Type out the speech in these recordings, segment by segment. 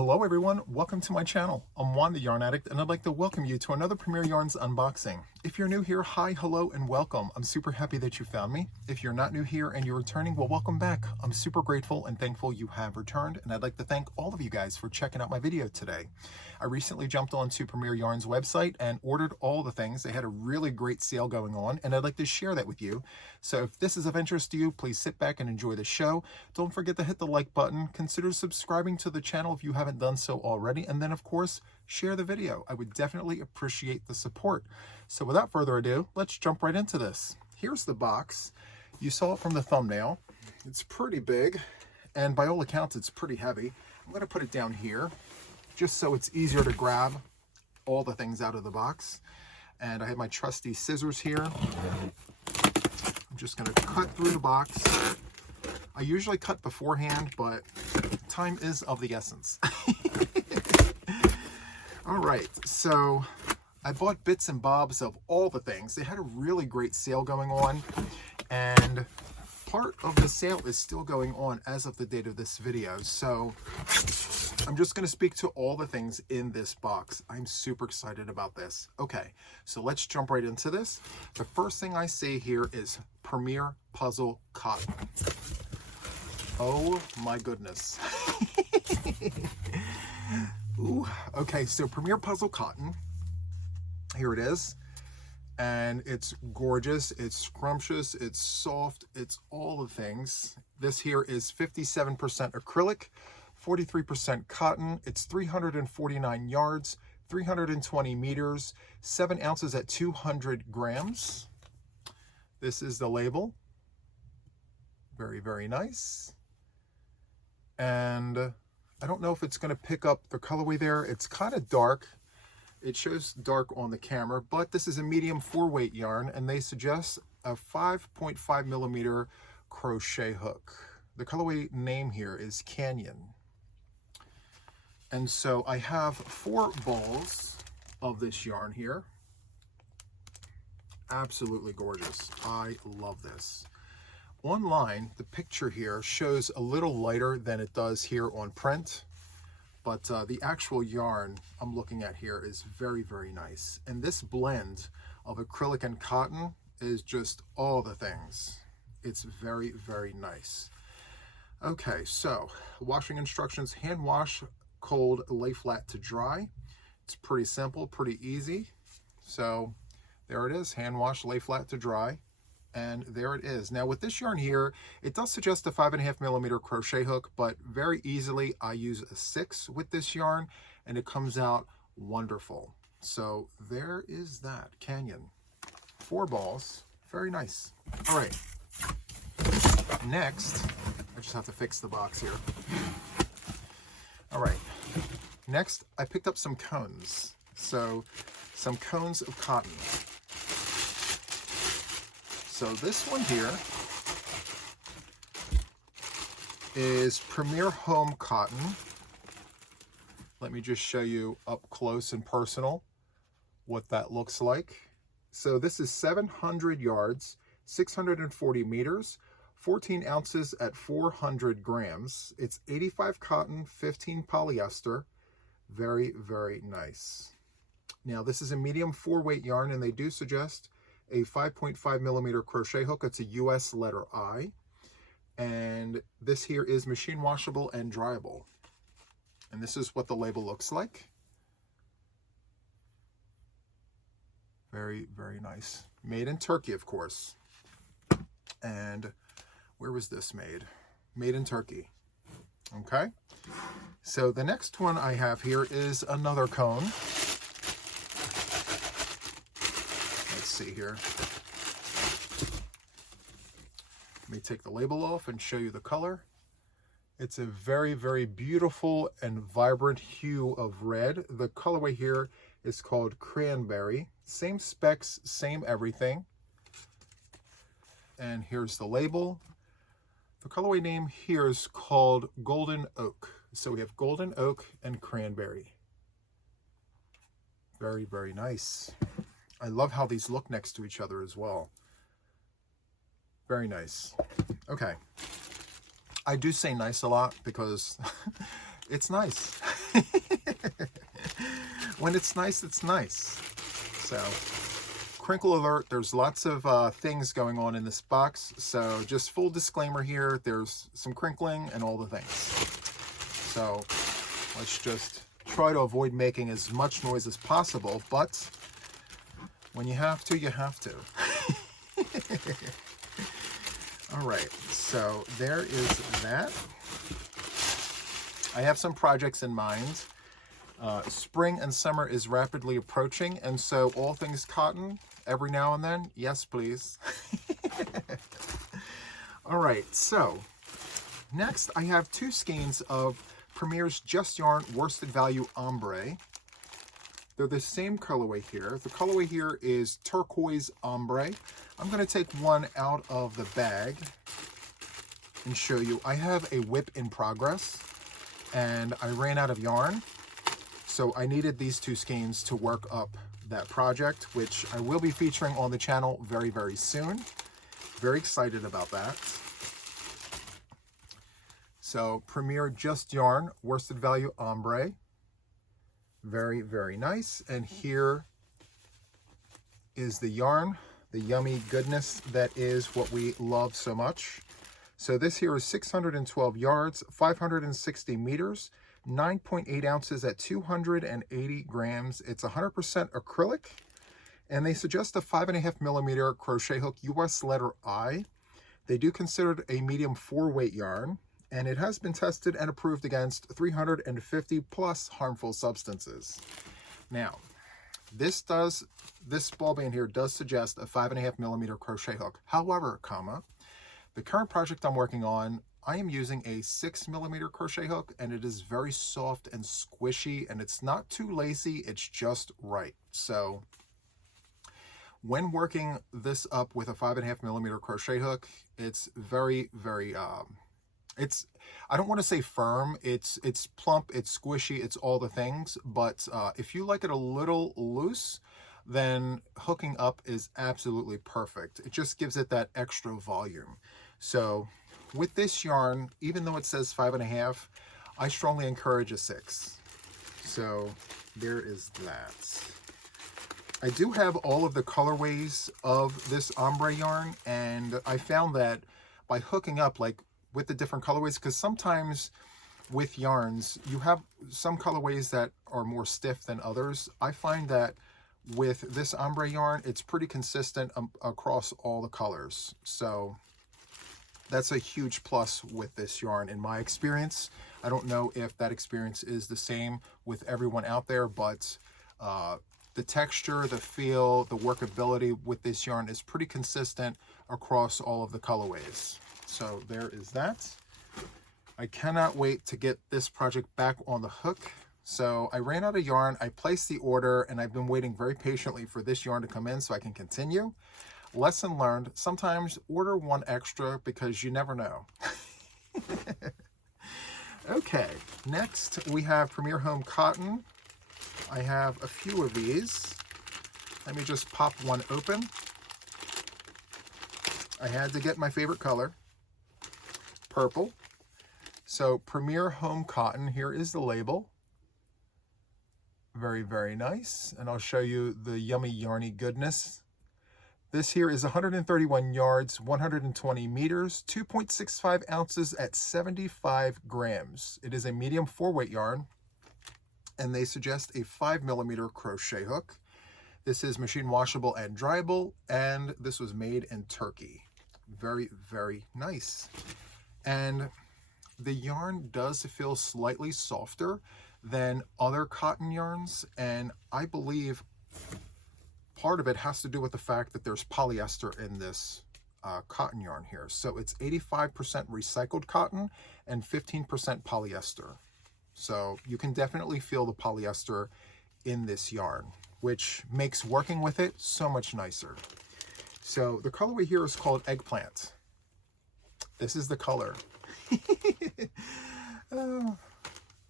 Hello everyone, welcome to my channel. I'm Juan the Yarn Addict and I'd like to welcome you to another Premier Yarns unboxing. If you're new here, hi, hello, and welcome. I'm super happy that you found me. If you're not new here and you're returning, well, welcome back. I'm super grateful and thankful you have returned, and I'd like to thank all of you guys for checking out my video today. I recently jumped onto Premier Yarn's website and ordered all the things. They had a really great sale going on, and I'd like to share that with you. So if this is of interest to you, please sit back and enjoy the show. Don't forget to hit the like button. Consider subscribing to the channel if you haven't done so already, and then of course share the video. I would definitely appreciate the support. So without further ado, let's jump right into this. Here's the box. You saw it from the thumbnail. It's pretty big, and by all accounts it's pretty heavy. I'm going to put it down here just so it's easier to grab all the things out of the box. And I have my trusty scissors here. I'm just going to cut through the box. I usually cut beforehand, but time is of the essence. All right, so I bought bits and bobs of all the things. They had a really great sale going on, and part of the sale is still going on as of the date of this video. So I'm just going to speak to all the things in this box. I'm super excited about this. Okay, so let's jump right into this. The first thing I see here is Premier Puzzle Cotton. Oh my goodness. Ooh, okay, so Premier Puzzle Cotton, here it is, and it's gorgeous, it's scrumptious, it's soft, it's all the things. This here is 57% acrylic, 43% cotton. It's 349 yards, 320 meters, 7 ounces at 200 grams. This is the label. Very, very nice. And I don't know if it's going to pick up the colorway there. It's kind of dark. It shows dark on the camera, but this is a medium 4-weight yarn, and they suggest a 5.5 millimeter crochet hook. The colorway name here is Canyon. And so I have 4 balls of this yarn here. Absolutely gorgeous. I love this. Online, the picture here shows a little lighter than it does here on print, but the actual yarn I'm looking at here is very, very nice. And this blend of acrylic and cotton is just all the things. It's very, very nice. Okay, so washing instructions: hand wash, cold, lay flat to dry. It's pretty simple, pretty easy. So there it is, hand wash, lay flat to dry. And there it is. Now with this yarn here, it does suggest a 5.5 millimeter crochet hook, but very easily I use a 6 with this yarn, and it comes out wonderful. So there is that, Canyon. 4 balls, very nice. All right, next, I just have to fix the box here. All right, next I picked up some cones. So some cones of cotton. So this one here is Premier Home Cotton. Let me just show you up close and personal what that looks like. So this is 700 yards, 640 meters, 14 ounces at 400 grams. It's 85 cotton, 15 polyester. Very, very nice. Now this is a medium 4-weight yarn, and they do suggest a 5.5 millimeter crochet hook. It's a US letter I. And this here is machine washable and dryable. And this is what the label looks like. Very, very nice. Made in Turkey, of course. And where was this made? Made in Turkey. Okay. So the next one I have here is another cone. See here. Let me take the label off and show you the color. It's a very, very beautiful and vibrant hue of red. The colorway here is called Cranberry. Same specs, same everything. And here's the label. The colorway name here is called Golden Oak. So we have Golden Oak and Cranberry. Very, very nice. I love how these look next to each other as well. Very nice. Okay. I do say nice a lot because it's nice. When it's nice, it's nice. So, crinkle alert, there's lots of things going on in this box. So just full disclaimer here, there's some crinkling and all the things. So let's just try to avoid making as much noise as possible, but when you have to, you have to. All right, so there is that. I have some projects in mind. Spring and summer is rapidly approaching, and so all things cotton, every now and then, yes please. All right, so next I have 2 skeins of Premier's Just Yarn Worsted Value Ombre. They're the same colorway here. The colorway here is turquoise ombre. I'm going to take one out of the bag and show you. I have a whip in progress and I ran out of yarn. So I needed these 2 skeins to work up that project, which I will be featuring on the channel very, very soon. Very excited about that. So Premier Just Yarn Worsted Value Ombre. Very, very nice. And here is the yarn, the yummy goodness that is what we love so much. So this here is 612 yards, 560 meters, 9.8 ounces at 280 grams. It's 100% acrylic, and they suggest a 5.5 millimeter crochet hook, US letter I. They do consider it a medium 4-weight yarn, and it has been tested and approved against 350 plus harmful substances. Now, this ball band here does suggest a 5.5 millimeter crochet hook. However, the current project I'm working on, I am using a 6 millimeter crochet hook, and it is very soft and squishy, and it's not too lacy, it's just right. So when working this up with a 5.5 millimeter crochet hook, it's very, very, I don't want to say firm, it's plump, it's squishy, it's all the things, but if you like it a little loose, then hooking up is absolutely perfect. It just gives it that extra volume. So with this yarn, even though it says 5.5, I strongly encourage a 6. So there is that. I do have all of the colorways of this ombre yarn, and I found that by hooking up like with the different colorways, because sometimes with yarns, you have some colorways that are more stiff than others. I find that with this ombre yarn, it's pretty consistent across all the colors. So that's a huge plus with this yarn in my experience. I don't know if that experience is the same with everyone out there, but the texture, the feel, the workability with this yarn is pretty consistent across all of the colorways. So there is that. I cannot wait to get this project back on the hook. So I ran out of yarn, I placed the order, and I've been waiting very patiently for this yarn to come in so I can continue. Lesson learned, sometimes order one extra because you never know. Okay, next we have Premier Home Cotton. I have a few of these. Let me just pop one open. I had to get my favorite color, purple. So Premier Home Cotton, here is the label. Very, very nice. And I'll show you the yummy yarny goodness. This here is 131 yards, 120 meters, 2.65 ounces at 75 grams. It is a medium 4-weight yarn, and they suggest a 5 millimeter crochet hook. This is machine washable and dryable, and this was made in Turkey. Very, very nice. And the yarn does feel slightly softer than other cotton yarns, and I believe part of it has to do with the fact that there's polyester in this cotton yarn here. So it's 85% recycled cotton and 15% polyester. So you can definitely feel the polyester in this yarn, which makes working with it so much nicer. So the colorway here is called Eggplant. This is the color.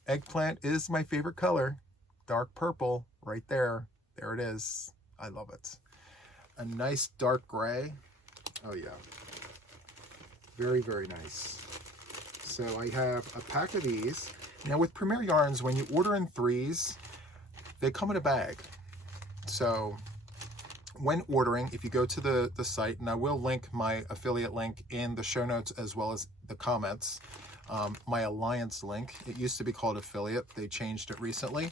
Eggplant is my favorite color. Dark purple right there. There it is. I love it. A nice dark gray. Oh yeah. Very, very nice. So I have a pack of these. Now with Premier Yarns, when you order in threes, they come in a bag. So when ordering, if you go to the site, and I will link my affiliate link in the show notes as well as the comments, my alliance link. It used to be called affiliate. They changed it recently.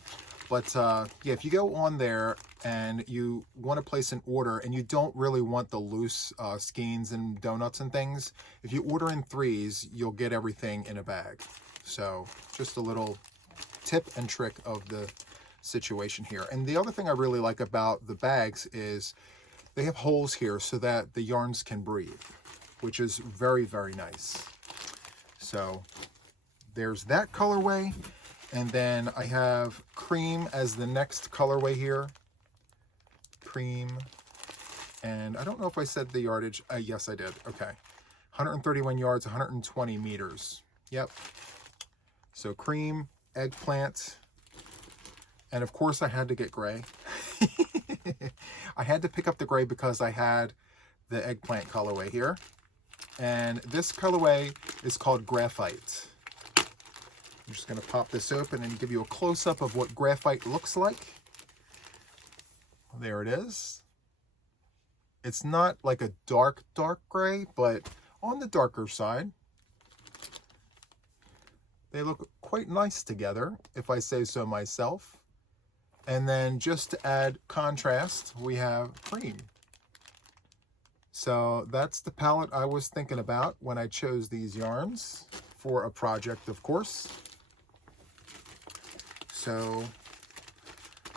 But yeah, if you go on there and you want to place an order and you don't really want the loose skeins and donuts and things, if you order in threes, you'll get everything in a bag. So just a little tip and trick of the situation here. And the other thing I really like about the bags is they have holes here so that the yarns can breathe, which is very, very nice. So there's that colorway. And then I have cream as the next colorway here. Cream. And I don't know if I said the yardage. Yes, I did. Okay. 131 yards, 120 meters. Yep. So cream, eggplant, and of course I had to get gray. I had to pick up the gray because I had the eggplant colorway here. And this colorway is called Graphite. I'm just going to pop this open and give you a close-up of what graphite looks like. There it is. It's not like a dark, dark gray, but on the darker side. They look quite nice together, if I say so myself. And then just to add contrast, we have cream. So that's the palette I was thinking about when I chose these yarns for a project, of course. So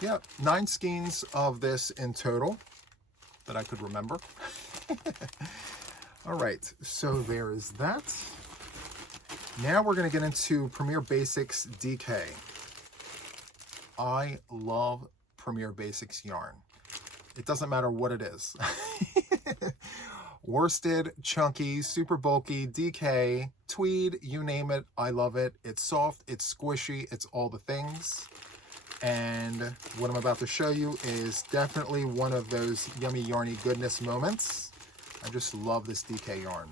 yeah, 9 skeins of this in total that I could remember. All right, so there is that. Now we're going to get into Premier Basics DK. I love Premier Basics yarn. It doesn't matter what it is. Worsted, chunky, super bulky, DK, tweed, you name it, I love it. It's soft, it's squishy, it's all the things. And what I'm about to show you is definitely one of those yummy yarny goodness moments. I just love this DK yarn.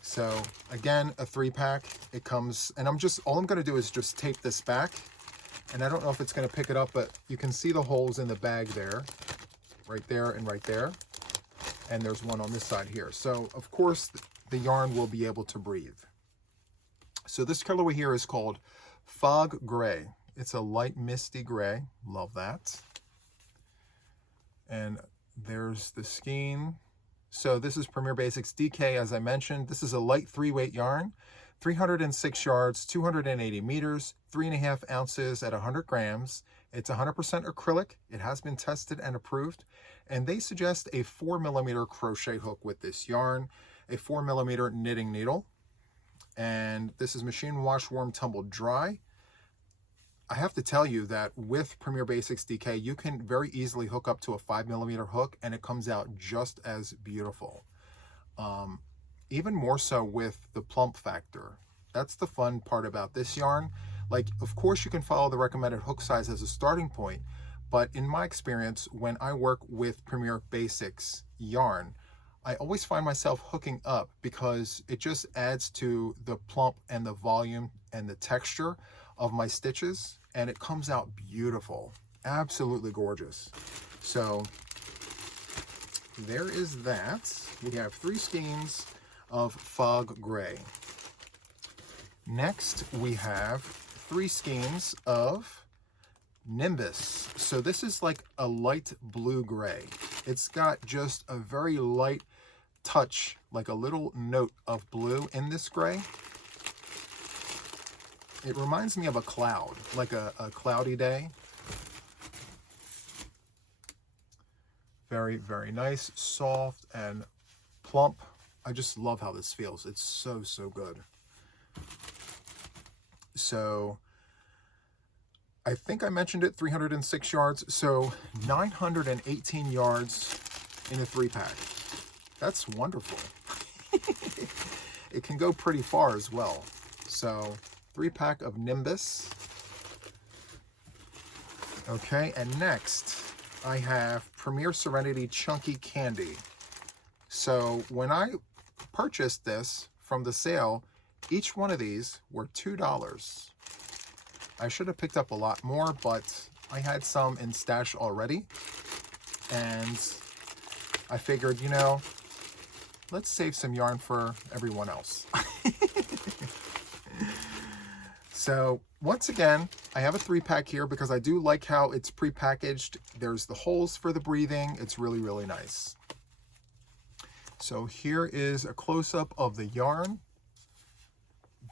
So again, a 3-pack. It comes, and all I'm going to do is just tape this back. And I don't know if it's going to pick it up, but you can see the holes in the bag there, right there and right there. And there's one on this side here. So of course the yarn will be able to breathe. So this colorway here is called Fog Gray. It's a light misty gray. Love that. And there's the skein. So this is Premier Basics DK, as I mentioned. This is a light 3-weight yarn, 306 yards, 280 meters, 3.5 ounces at 100 grams. It's 100% acrylic. It has been tested and approved. And they suggest a 4mm crochet hook with this yarn, a 4mm knitting needle. And this is machine wash, warm, tumble, dry. I have to tell you that with Premier Basics DK, you can very easily hook up to a 5mm hook and it comes out just as beautiful. Even more so with the plump factor. That's the fun part about this yarn. Like, of course you can follow the recommended hook size as a starting point, but in my experience, when I work with Premier Basics yarn, I always find myself hooking up because it just adds to the plump and the volume and the texture of my stitches, and it comes out beautiful, absolutely gorgeous. So there is that. We have 3 skeins of Fog Gray. Next we have 3 skeins of Nimbus. So this is like a light blue gray. It's got just a very light touch, like a little note of blue in this gray. It reminds me of a cloud, like a cloudy day. Very, very nice, soft and plump. I just love how this feels. It's so, so good. So I think I mentioned it, 306 yards. So 918 yards in a 3-pack. That's wonderful. It can go pretty far as well. So 3-pack of Nimbus. Okay, and next I have Premier Serenity Chunky Candy. So when I purchased this from the sale, Each one of these were $2. I should have picked up a lot more, but I had some in stash already. And I figured, you know, let's save some yarn for everyone else. So once again, I have a 3-pack here because I do like how it's pre-packaged. There's the holes for the breathing. It's really, really nice. So here is a close-up of the yarn.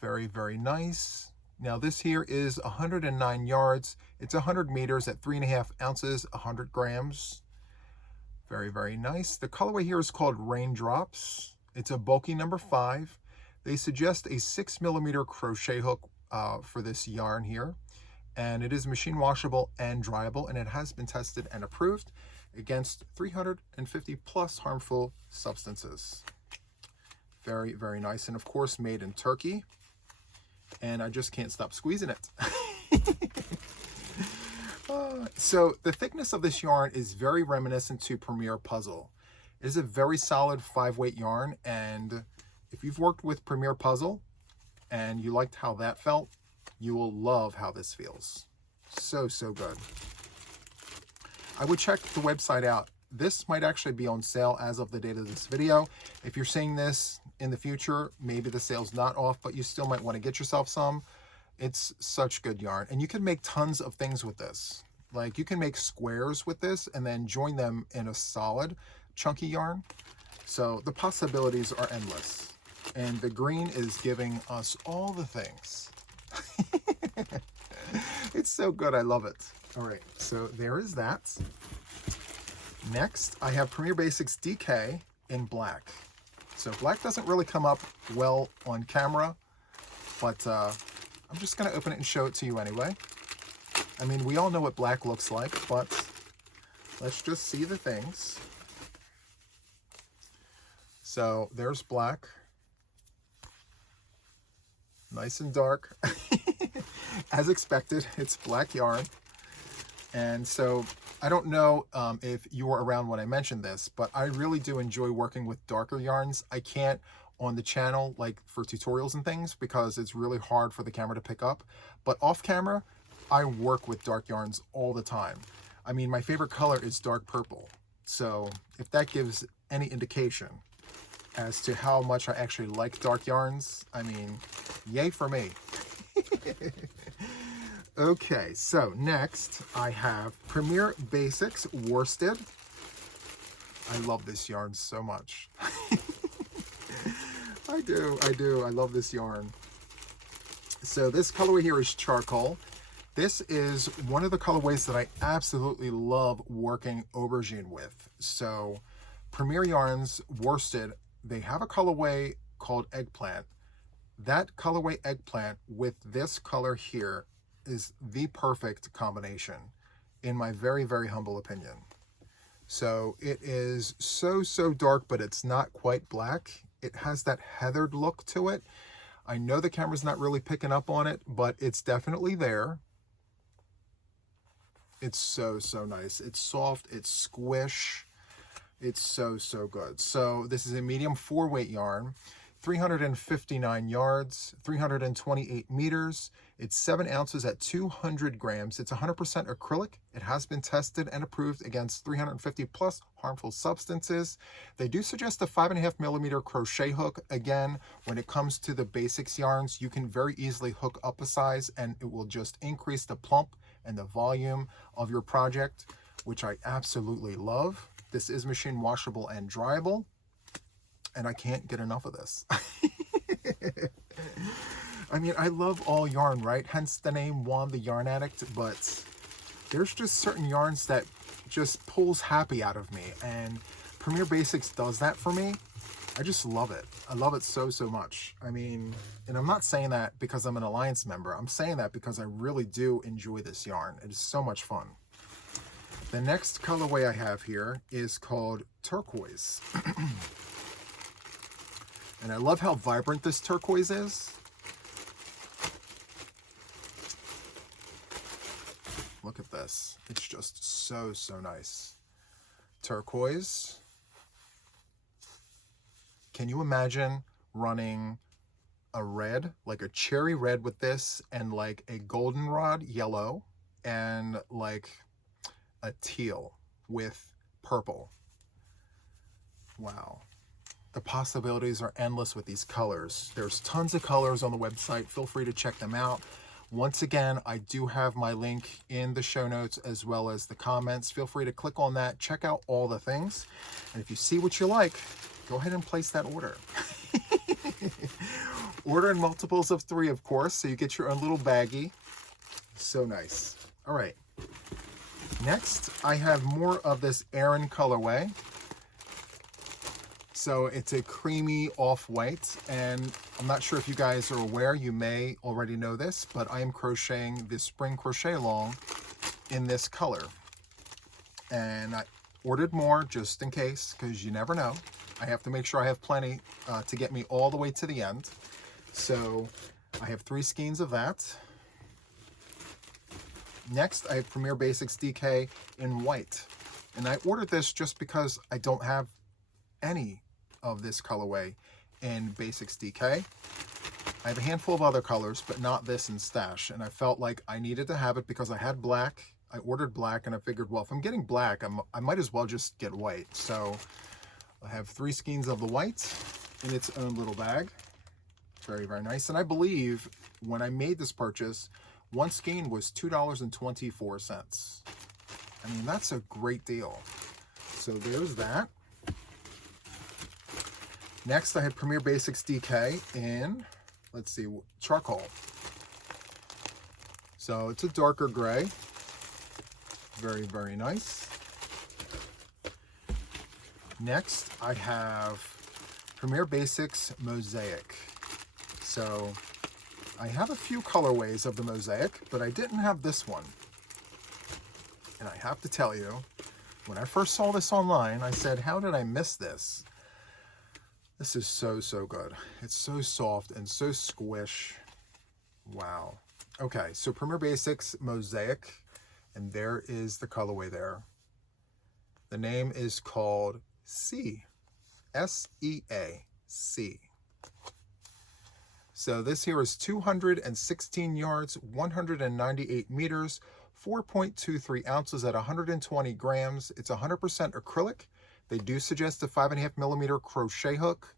Very, very nice. Now this here is 109 yards. It's 100 meters at 3.5 ounces, 100 grams. Very, very nice. The colorway here is called Raindrops. It's a bulky number 5. They suggest a 6mm crochet hook for this yarn here. And it is machine washable and dryable, and it has been tested and approved against 350 plus harmful substances. Very, very nice. And of course, made in Turkey. And I just can't stop squeezing it. So the thickness of this yarn is very reminiscent to Premier Puzzle. It is a very solid 5-weight yarn, and if you've worked with Premier Puzzle and you liked how that felt, you will love how this feels. So, so good. I would check the website out. This might actually be on sale as of the date of this video. If you're seeing this in the future, maybe the sale's not off, but you still might want to get yourself some. It's such good yarn, and you can make tons of things with this. Like, you can make squares with this and then join them in a solid chunky yarn. So the possibilities are endless, and the green is giving us all the things. It's so good. I love it. All right, so there is that. Next, I have Premier Basics DK in black. So black doesn't really come up well on camera, but I'm just going to open it and show it to you anyway. I mean, we all know what black looks like, but let's just see the things. So there's black. Nice and dark. As expected, it's black yarn. And so I don't know if you were around when I mentioned this, but I really do enjoy working with darker yarns. I can't on the channel, like for tutorials and things, because it's really hard for the camera to pick up. But off camera, I work with dark yarns all the time. I mean, my favorite color is dark purple. So if that gives any indication as to how much I actually like dark yarns, I mean, yay for me. Okay, so next I have Premier Basics Worsted. I love this yarn so much. I do. I love this yarn. So this colorway here is charcoal. This is one of the colorways that I absolutely love working aubergine with. So Premier Yarns Worsted, they have a colorway called eggplant. That colorway eggplant with this color here is the perfect combination, in my very, very humble opinion. So it is so, so dark, but it's not quite black. It has that heathered look to it. I know the camera's not really picking up on it, but it's definitely there. It's so, so nice. It's soft, it's squish. It's so, so good. So this is a medium 4-weight yarn, 359 yards, 328 meters. It's 7 ounces at 200 grams. It's 100% acrylic. It has been tested and approved against 350 plus harmful substances. They do suggest a 5.5mm crochet hook. Again, when it comes to the basics yarns, you can very easily hook up a size and it will just increase the plump and the volume of your project, which I absolutely love. This is machine washable and dryable, and I can't get enough of this. I mean, I love all yarn, right? Hence the name Juan the Yarn Addict, but there's just certain yarns that just pulls happy out of me, and Premier Basics does that for me. I just love it. I love it so, so much. I mean, and I'm not saying that because I'm an Alliance member. I'm saying that because I really do enjoy this yarn. It is so much fun. The next colorway I have here is called Turquoise. And I love how vibrant this turquoise is. Look at this. It's just so, so nice. Turquoise. Can you imagine running a red, like a cherry red with this, and like a goldenrod yellow, and like a teal with purple. Wow. The possibilities are endless with these colors. There's tons of colors on the website. Feel free to check them out. Once again, I do have my link in the show notes as well as the comments. Feel free to click on that, check out all the things. And if you see what you like, go ahead and place that order. Order in multiples of 3, of course, so you get your own little baggie. So nice. All right. Next, I have more of this Aran colorway. So it's a creamy off-white, and I'm not sure if you guys are aware, you may already know this, but I am crocheting the spring crochet along in this color. And I ordered more just in case, because you never know. I have to make sure I have plenty to get me all the way to the end. So I have 3 skeins of that. Next, I have Premier Basics DK in white. And I ordered this just because I don't have any of this colorway in Basics DK. I have a handful of other colors, but not this in stash. And I felt like I needed to have it because I had black. I ordered black and I figured, well, if I'm getting black, I might as well just get white. So I have 3 skeins of the white in its own little bag. Very, very nice. And I believe when I made this purchase, 1 skein was $2.24. I mean, that's a great deal. So there's that. Next, I have Premier Basics DK in, let's see, charcoal. So it's a darker gray. Very, very nice. Next, I have Premier Basics Mosaic. So I have a few colorways of the Mosaic, but I didn't have this one. And I have to tell you, when I first saw this online, I said, how did I miss this? This is so, so good. It's so soft and so squish. Wow. Okay, so Premier Basics Mosaic, and there is the colorway there. The name is called C. S-E-A. C. So this here is 216 yards, 198 meters, 4.23 ounces at 120 grams. It's 100% acrylic. They do suggest a 5.5 millimeter crochet hook.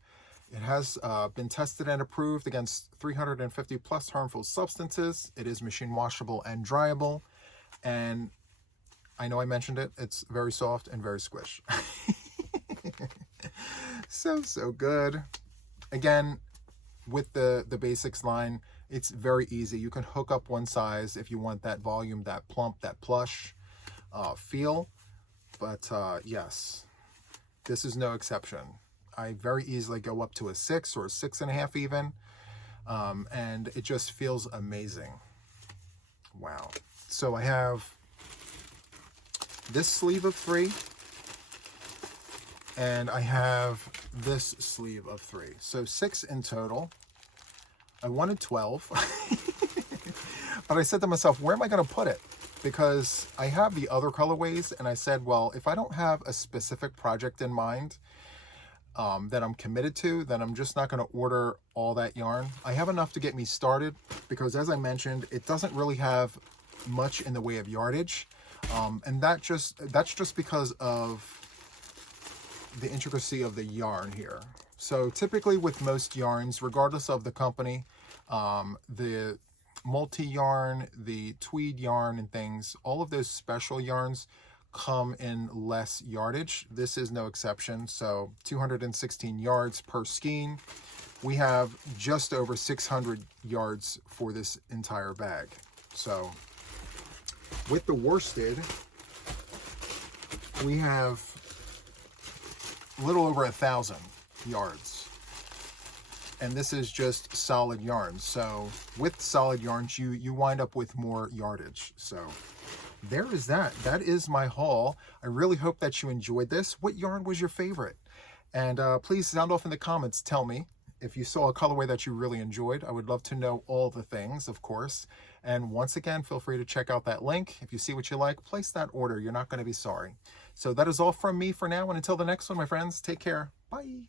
It has been tested and approved against 350 plus harmful substances. It is machine washable and dryable. And I know I mentioned it, it's very soft and very squish. So good. Again, with the Basics line, it's very easy. You can hook up one size if you want that volume, that plump, that plush feel. But yes, this is no exception. I very easily go up to a 6 or a 6.5 even. And it just feels amazing. Wow. So I have this sleeve of 3. And I have this sleeve of 3. So 6 in total. I wanted 12. But I said to myself, where am I going to put it? Because I have the other colorways, and I said, well, if I don't have a specific project in mind that I'm committed to, then I'm just not going to order all that yarn. I have enough to get me started because, as I mentioned, it doesn't really have much in the way of yardage. And that's just because of the intricacy of the yarn here. So typically with most yarns, regardless of the company, the multi-yarn, the tweed yarn and things, all of those special yarns come in less yardage. This is no exception. So 216 yards per skein. We have just over 600 yards for this entire bag. So with the worsted, we have a little over 1,000 yards, and this is just solid yarn. So with solid yarns, you wind up with more yardage. So there is that. That is my haul. I really hope that you enjoyed this. What yarn was your favorite? And please sound off in the comments. Tell me if you saw a colorway that you really enjoyed. I would love to know all the things, of course. And once again, feel free to check out that link. If you see what you like, place that order. You're not going to be sorry. So that is all from me for now. And until the next one, my friends, take care. Bye.